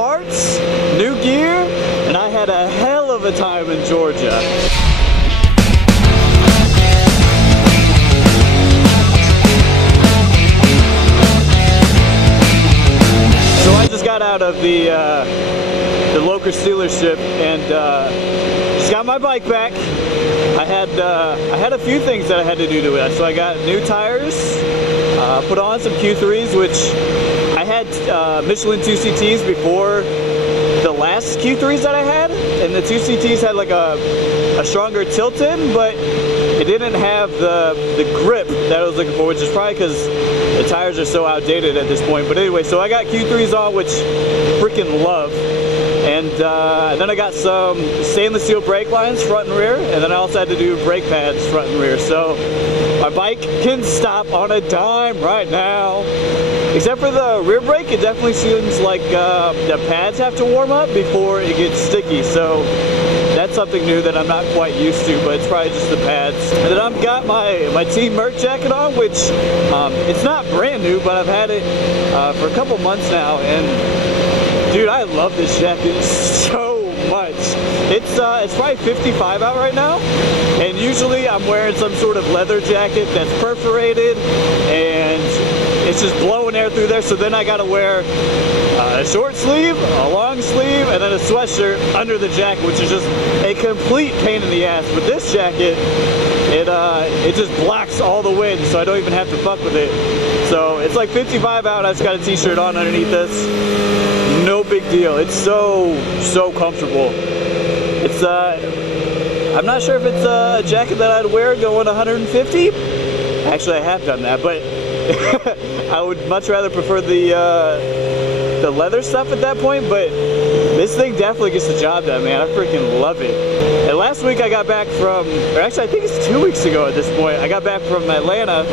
parts, new gear, and I had a hell of a time in Georgia. So I just got out of the Locust dealership and just got my bike back. I had a few things that I had to do to it. So I got new tires, put on some Q3s, which I had Michelin 2CTs before the last Q3s that I had, and the 2CTs had like a stronger tilt in, but it didn't have the grip that I was looking for, which is probably because the tires are so outdated at this point. But anyway, so I got Q3s on, which freaking love. And then I got some stainless steel brake lines front and rear, and then I also had to do brake pads front and rear. So my bike can stop on a dime right now. Except for the rear brake, it definitely seems like the pads have to warm up before it gets sticky. So that's something new that I'm not quite used to, but it's probably just the pads. And then I've got my Team Merc jacket on, which it's not brand new, but I've had it for a couple months now, and dude, I love this jacket so much. It's probably 55 out right now, and usually I'm wearing some sort of leather jacket that's perforated, and it's just blowing air through there. So then I gotta wear a short sleeve, a long sleeve, and then a sweatshirt under the jacket, which is just a complete pain in the ass. But this jacket, it just blocks all the wind, so I don't even have to fuck with it. So it's like 55 out. I just got a t-shirt on underneath this. No big deal. It's so comfortable. It's I'm not sure if it's a jacket that I'd wear going 150. Actually, I have done that, but I would much rather prefer the leather stuff at that point. But this thing definitely gets the job done, man. I freaking love it. And last week I got back from, or actually I think it's 2 weeks ago at this point, I got back from Atlanta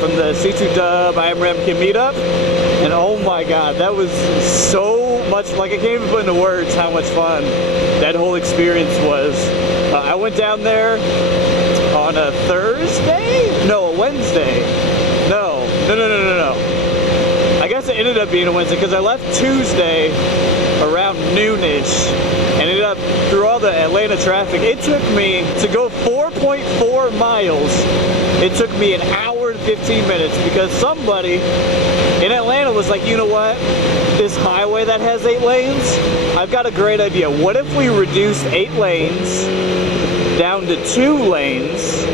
from the C2 Dub IMRAM Kid meetup, and oh my god, that was so much, like I can't even put into words how much fun that whole experience was. I went down there on a Thursday? No, a Wednesday. No. I guess it ended up being a Wednesday because I left Tuesday around noonish and ended up through all the Atlanta traffic. It took me to go 4.4 miles. It took me an hour and 15 minutes because somebody in Atlanta was like, you know what? This highway that has 8 lanes, I've got a great idea. What if we reduce 8 lanes down to 2 lanes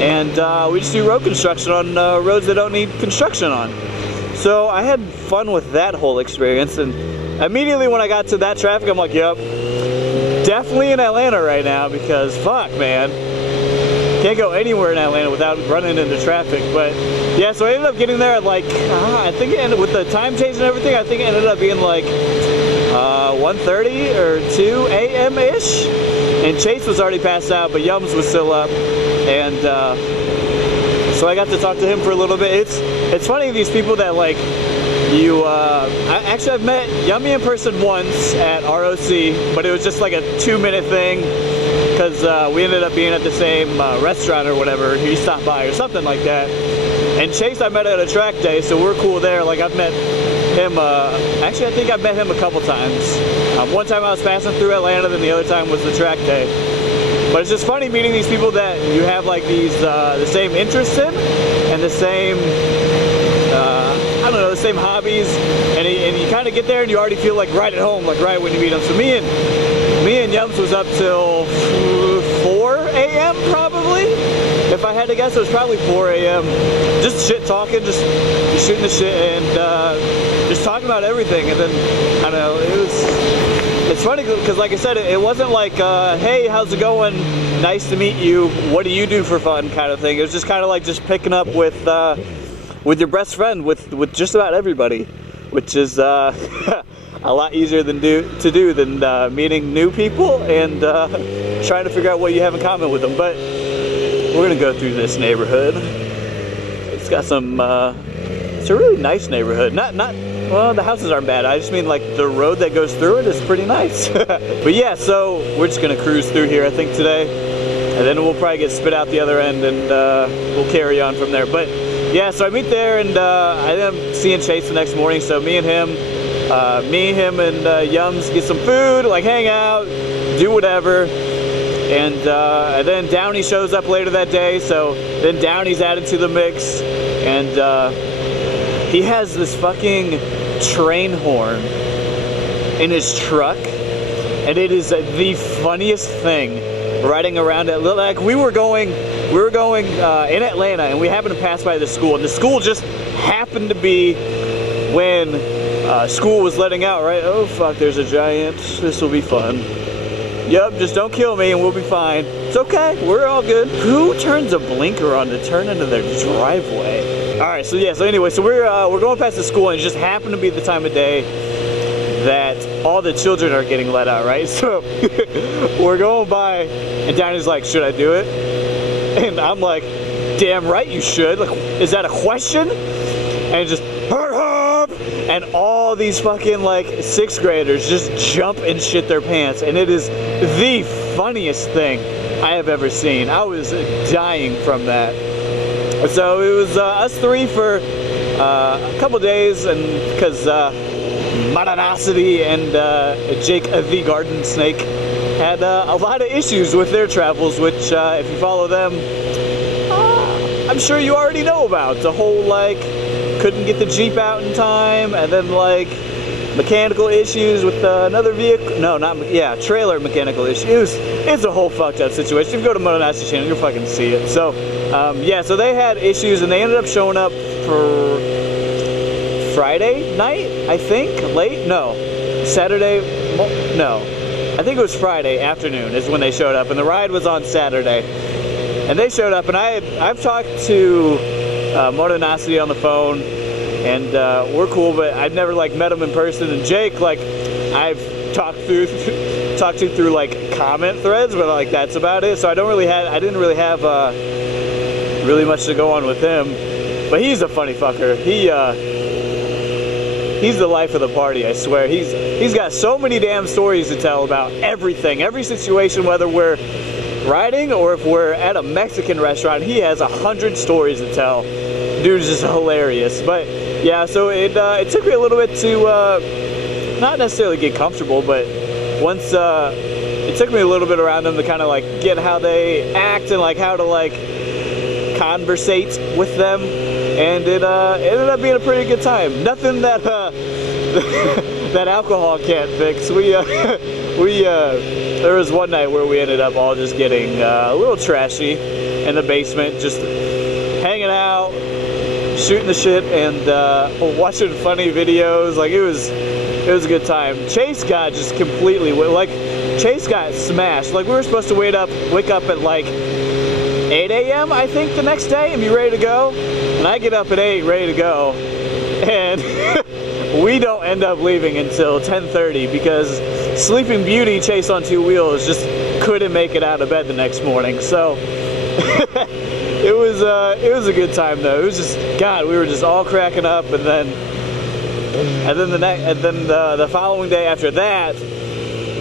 and we just do road construction on roads that don't need construction on? So I had fun with that whole experience, and immediately when I got to that traffic, I'm like, yep, definitely in Atlanta right now, because fuck, man. Can't go anywhere in Atlanta without running into traffic. But yeah, so I ended up getting there at like, I think it ended with the time change and everything, I think it ended up being like 1:30 or 2 a.m.-ish. And Chase was already passed out, but Yums was still up. And so I got to talk to him for a little bit. It's funny, these people that like, I've met Yummy in person once at ROC, but it was just like a 2-minute thing because we ended up being at the same restaurant or whatever. He stopped by or something like that. And Chase I met at a track day, so we're cool there. Like I've met him, actually I think I've met him a couple times. One time I was passing through Atlanta, then the other time was the track day. But it's just funny meeting these people that you have like these, the same interests in and the same, I don't know, the same hobbies, and you kind of get there and you already feel like right at home, like right when you meet them. So me and Yums was up till 4 a.m. probably. If I had to guess, it was probably 4 a.m. Just shit talking, just shooting the shit and just talking about everything. And then, I don't know, it's funny because like I said, it wasn't like, hey, how's it going? Nice to meet you. What do you do for fun kind of thing. It was just kind of like just picking up with your best friend, with just about everybody, which is a lot easier to do than meeting new people and trying to figure out what you have in common with them. But we're gonna go through this neighborhood. It's got some, it's a really nice neighborhood. Well, the houses aren't bad. I just mean like the road that goes through it is pretty nice. But yeah, so we're just gonna cruise through here, I think, today. And then we'll probably get spit out the other end and we'll carry on from there. But yeah, so I meet there and I ended up seeing Chase the next morning. So me and him Me, him, and Yums get some food, like hang out, do whatever. And then Downey shows up later that day, so then Downey's added to the mix. And he has this fucking train horn in his truck. And it is the funniest thing riding around it. Like we were going in Atlanta, and we happened to pass by the school, and the school just happened to be when school was letting out, right? Oh fuck, there's a giant. This will be fun. Yep, just don't kill me and we'll be fine. It's okay, we're all good. Who turns a blinker on to turn into their driveway? All right, so yeah, so anyway, so we're going past the school, and it just happened to be the time of day that all the children are getting let out, right? So we're going by, and Downey's like, should I do it? And I'm like, damn right you should. Like, is that a question? And just, and all these fucking like 6th graders just jump and shit their pants, and it is the funniest thing I have ever seen. I was dying from that. So it was us 3 for a couple days, and because Modenosity and Jake the Garden Snake had a lot of issues with their travels, which if you follow them, I'm sure you already know about. The whole like couldn't get the Jeep out in time, and then like mechanical issues with another vehicle. No, not, yeah, trailer mechanical issues. It's a whole fucked up situation. If you go to Modenosity channel, you'll fucking see it. So yeah, so they had issues, and they ended up showing up for Friday night, I think, late? No, Saturday, no, I think it was Friday afternoon is when they showed up, and the ride was on Saturday, and they showed up, and I've talked to Modenosity on the phone, and we're cool, but I've never like met him in person, and Jake, like, I've talked to through like comment threads, but like that's about it, so I didn't really have really much to go on with him, but he's a funny fucker. He's the life of the party, I swear. He's got so many damn stories to tell about everything, every situation, whether we're riding or if we're at a Mexican restaurant. He has 100 stories to tell. Dude's just hilarious. But yeah, so it took me a little bit to not necessarily get comfortable, but once it took me a little bit around them to kind of like get how they act and like how to like conversate with them. And it ended up being a pretty good time. Nothing that that alcohol can't fix. There was one night where we ended up all just getting a little trashy in the basement, just hanging out, shooting the shit, and watching funny videos. Like it was a good time. Chase got just completely Chase got smashed. Like we were supposed to wake up at like 8 a.m. I think the next day and be ready to go, and I get up at 8 ready to go, and we don't end up leaving until 10:30 because Sleeping Beauty Chase on 2 wheels just couldn't make it out of bed the next morning. So it was a good time though. It was just, God, we were just all cracking up, and then the following day after that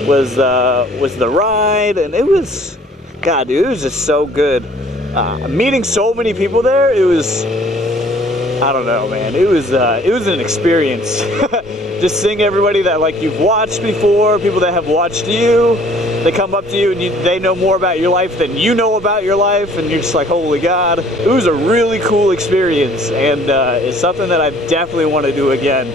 was the ride, and it was, God, dude, it was just so good. Meeting so many people there, it was, I don't know, man. It was an experience. Just seeing everybody that like you've watched before, people that have watched you, they come up to you and they know more about your life than you know about your life, and you're just like, holy God. It was a really cool experience, and it's something that I definitely want to do again.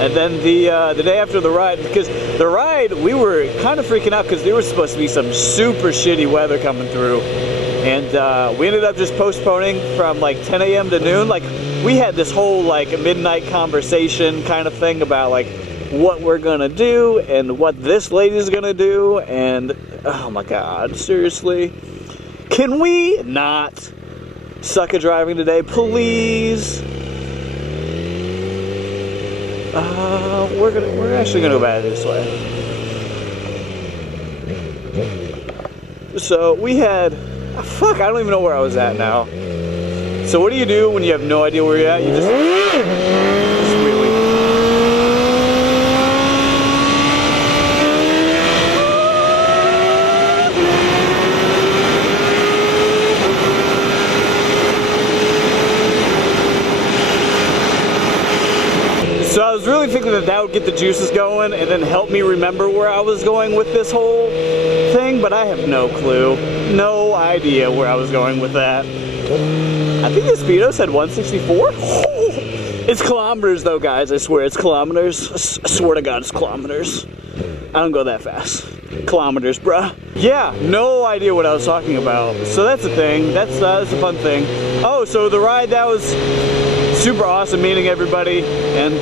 And then the day after the ride, because the ride, we were kind of freaking out because there was supposed to be some super shitty weather coming through. And we ended up just postponing from like 10 a.m. to noon. Like we had this whole like midnight conversation kind of thing about like what we're gonna do and what this lady's gonna do. And oh my God, seriously, can we not suck at driving today, please? We're actually gonna go back this way. So we had, fuck, I don't even know where I was at now. So what do you do when you have no idea where you're at? You just wheelie. So I was really thinking that that would get the juices going and then help me remember where I was going with this whole thing, but I have no clue. No idea where I was going with that. I think the Speedo said 164? It's kilometers though, guys. I swear it's kilometers. I swear to God it's kilometers. I don't go that fast. Kilometers, bruh. Yeah, no idea what I was talking about. So that's a thing. That's a fun thing. Oh, so the ride, that was super awesome meeting everybody. And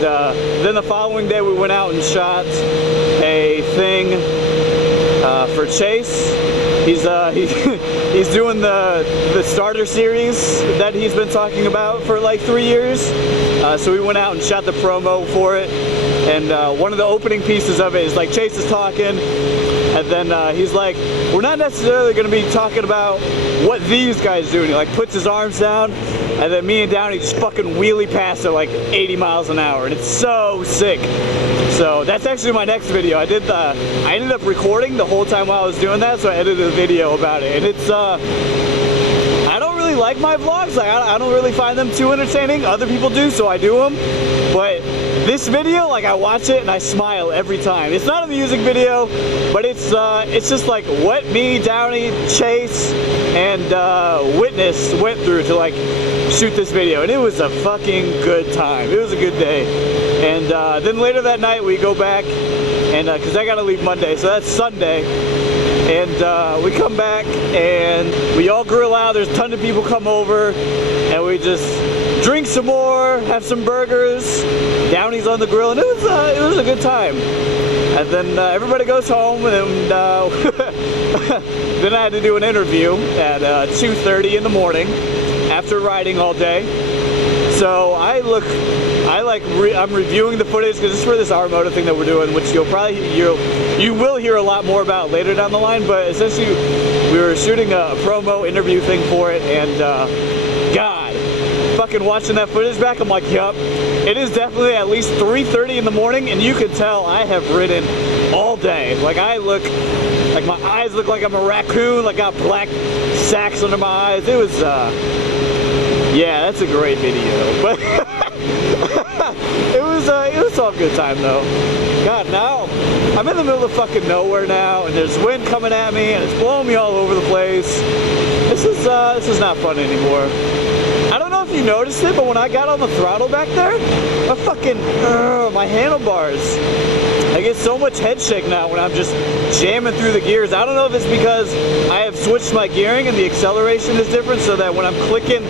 then the following day we went out and shot a thing for Chase. He's doing the starter series that he's been talking about for like 3 years. So we went out and shot the promo for it. And one of the opening pieces of it is like Chase is talking, and then he's like, we're not necessarily going to be talking about what these guys do. And he like puts his arms down, and then me and Downey just fucking wheelie past at like 80 miles an hour, and it's so sick. So that's actually my next video. I ended up recording the whole time while I was doing that, so I edited a video about it. And it's I don't really like my vlogs. Like I don't really find them too entertaining. Other people do, so I do them. But this video, like I watch it and I smile every time. It's not a music video, but it's just like what me, Downey, Chase, and Witness went through to like shoot this video, and it was a fucking good time. It was a good day. And then later that night we go back, and because I gotta leave Monday, so that's Sunday. And we come back and we all grill out. There's a ton of people come over, and we just drink some more, have some burgers. Downey's on the grill, and it was a good time. And then everybody goes home, and then I had to do an interview at 2:30 in the morning after riding all day. So I'm reviewing the footage because it's for this R Moto thing that we're doing, which you will hear a lot more about later down the line. But essentially, we were shooting a promo interview thing for it, and God, fucking watching that footage back, I'm like, yup, it is definitely at least 3:30 in the morning, and you can tell I have ridden all day. Like my eyes look like I'm a raccoon, like I got black sacks under my eyes. It was yeah, that's a great video, but it was all good time though. God, now I'm in the middle of fucking nowhere now, and there's wind coming at me, and it's blowing me all over the place. This is not fun anymore. I don't know if you noticed it, but when I got on the throttle back there, my handlebars, I get so much head shake now when I'm just jamming through the gears. I don't know if it's because I have switched my gearing and the acceleration is different, so that when I'm clicking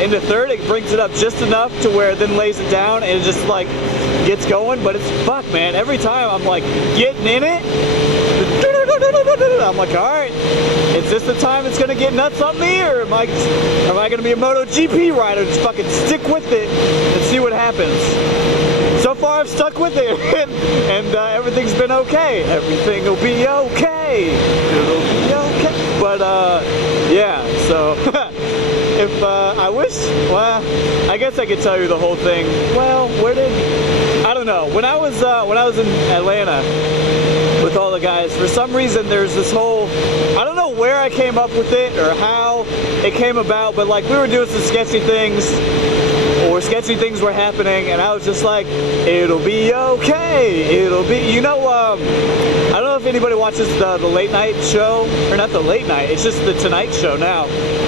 into third, it brings it up just enough to where it then lays it down and it just like gets going. But it's fuck, man. Every time I'm like getting in it, I'm like, all right, is this the time it's gonna get nuts on me, or am I gonna be a MotoGP rider? Just fucking stick with it and see what happens. So far I've stuck with it, and everything's been okay. Everything will be okay. It'll be okay. But yeah, so if I wish, well, I guess I could tell you the whole thing. Well, I don't know. When I was in Atlanta with all the guys, for some reason there's this whole, I don't know where I came up with it or how it came about, but like we were doing some sketchy things, or sketchy things were happening, and I was just like, it'll be okay, it'll be, you know, I don't know if anybody watches the late night show, or not the late night, it's just the Tonight Show now,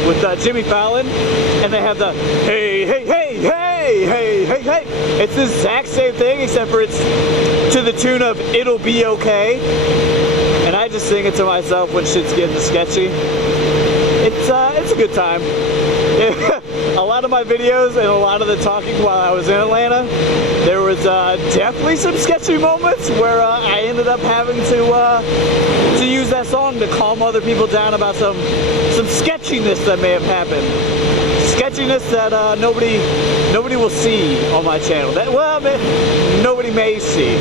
with Jimmy Fallon, and they have the, hey, hey, hey, hey, hey, hey, hey, it's the exact same thing, except for it's to the tune of it'll be okay, and I just sing it to myself when shit's getting sketchy. It's a good time. A lot of my videos and a lot of the talking while I was in Atlanta, there was definitely some sketchy moments where I ended up having to use that song to calm other people down about some sketchiness that may have happened. Sketchiness that nobody will see on my channel. Nobody may see.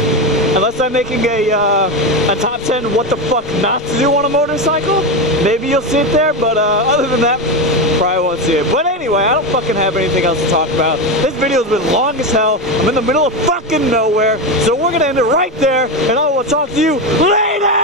Unless I'm making a top 10 what the fuck not to do on a motorcycle, maybe you'll see it there, but other than that, probably won't see it. But anyway, I don't fucking have anything else to talk about. This video's been long as hell. I'm in the middle of fucking nowhere, so we're gonna end it right there, and I will talk to you later!